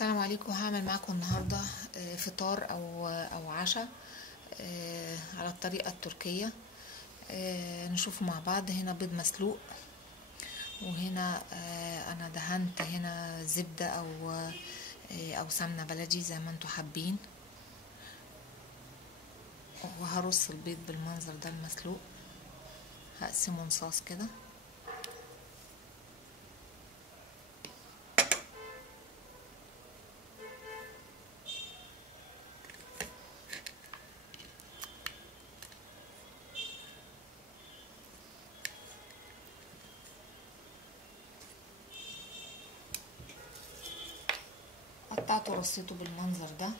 السلام عليكم. هعمل معاكم النهارده فطار او عشاء على الطريقه التركيه. نشوفه مع بعض. هنا بيض مسلوق، وهنا انا دهنت هنا زبده او سمنه بلدي زي ما انتوا حابين، وهرص البيض بالمنظر ده المسلوق. هقسمه نصاص كده. قطعته ورصيته بالمنظر ده.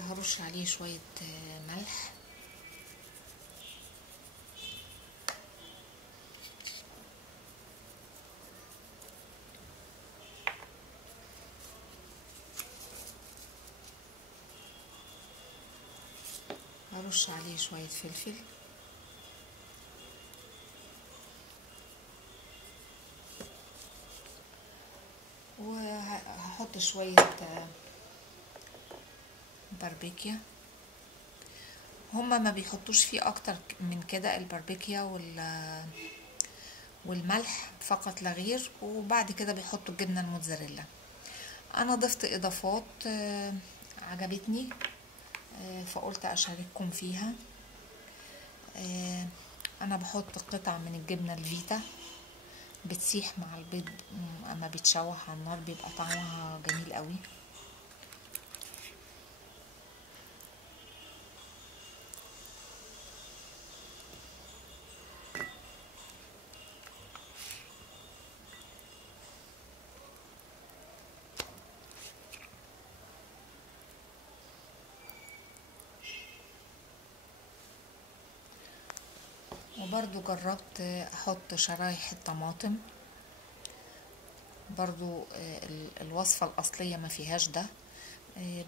هرش عليه شوية ملح، هرش عليه شوية فلفل، وهحط شوية باربيكيا. هما ما بيحطوش فيه اكتر من كده، الباربيكيا والملح فقط لا غير، وبعد كده بيحطوا الجبنة الموتزاريلا. انا ضفت اضافات عجبتني، فقلت اشارككم فيها. انا بحط قطع من الجبنة الفيتا، بتسيح مع البيض اما بيتشوح على النار، بيبقى طعمها جميل قوي. وبرضو جربت احط شرايح الطماطم، برضو الوصفة الاصلية ما فيهاش ده،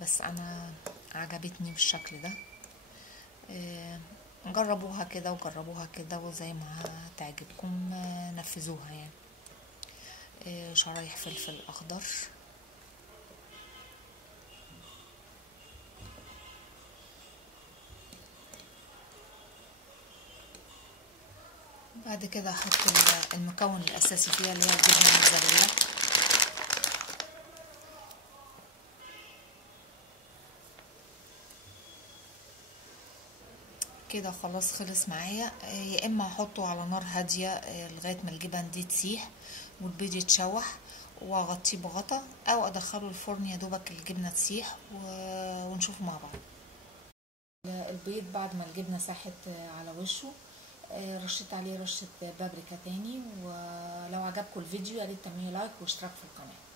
بس انا عجبتني بالشكل ده. جربوها كده وجربوها كده، وزي ما تعجبكم نفذوها يعني. شرايح فلفل اخضر، بعد كده احط المكون الاساسي فيها اللي هي الجبنه الموتزاريلا. كده خلاص خلص معايا. يا اما احطه على نار هاديه لغايه ما الجبن دي تسيح والبيض يتشوح، واغطيه بغطا، او ادخله الفرن يا دوبك الجبنه تسيح ونشوفه مع بعض. البيض بعد ما الجبنه ساحت على وشه، رشيت عليه رشه بابريكا تاني. ولو عجبكم الفيديو يا ريت تعملوا لايك واشتراك في القناه.